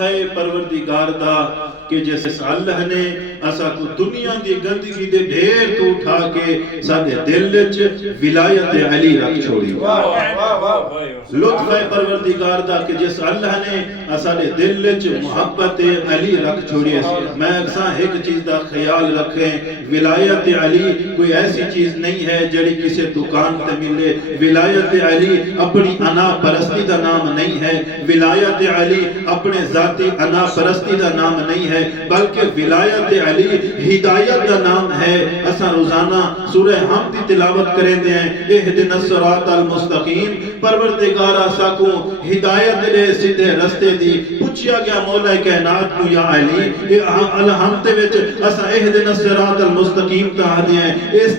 ہے پروردگار دا کہ جیسے اللہ نے اسا کو دنیا دی گندگی دے ڈھیر تو اٹھا کے سادے دل وچ ولایت علی رکھ چھوڑی. لطف ہے پروردگار دا کہ جس اللہ نے اسا دے دل وچ محبت علی رکھ چھوڑی ہے. میں اکثر ایک چیز دا خیال رکھیں، ولایت علی کوئی ایسی چیز نہیں ہے جڑی کسی دکان تے ملے. ولایت علی اپنی انا پرستی دا نام نہیں ہے. ولایت علی اپنے ذاتی انا پرستی دا نام نہیں ہے، بلکہ ولایت علی ہدایت دا نام ہے. اسا روزانہ سورہ حمد دی تلاوت کریں دے ہیں، اہدنا الصراط المستقیم. پروردگار اسا کو ہدایت دے سیدھے رستے دی. پوچھیا گیا مولا کائنات کو یا علی الحمد وچ اسا اہدنا الصراط المستقیم کہا دے ہیں. اس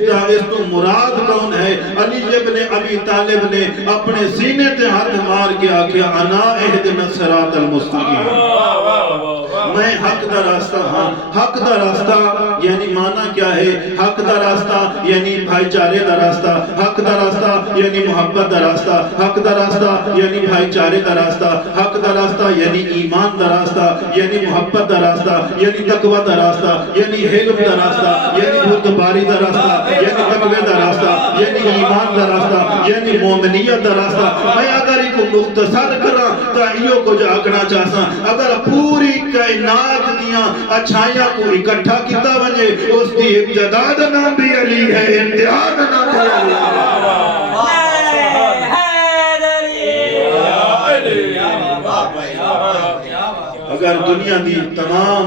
تو مراد کون ہے؟ علی ابن ابی طالب نے اپنے سینے تے ہاتھ مار کے آکھیا انا اہدنا الصراط المستقیم. میں حق دا راستہ ہاں. حق دا راستہ یعنی معنی کیا ہے؟ حق دا راستہ یعنی بھائی چارے دا راستہ. حق دا راستہ یعنی محبت دا راستہ. حق دا راستہ یعنی بھائی چارے دا راستہ. حق دا راستہ یعنی ایمان دا راستہ، یعنی محبت دا راستہ، یعنی تقوی دا راستہ، یعنی حلم دا راستہ، یعنی بردباری دا راستہ، یعنی تقوی دا راستہ، یعنی ایمان دا راستہ، یعنی مومنیت دا راستہ. میں اگر ایک مختصر کرا تو ایو کو جاکنا چاہسا. اگر پوری کائنات دیاں اچھائیاں کو اکٹھا کیتا وجے اس دی ابتدا دا نام بھی علی ہے، انتہا دا نام بھی علی ہے. اگر دنیا دی تمام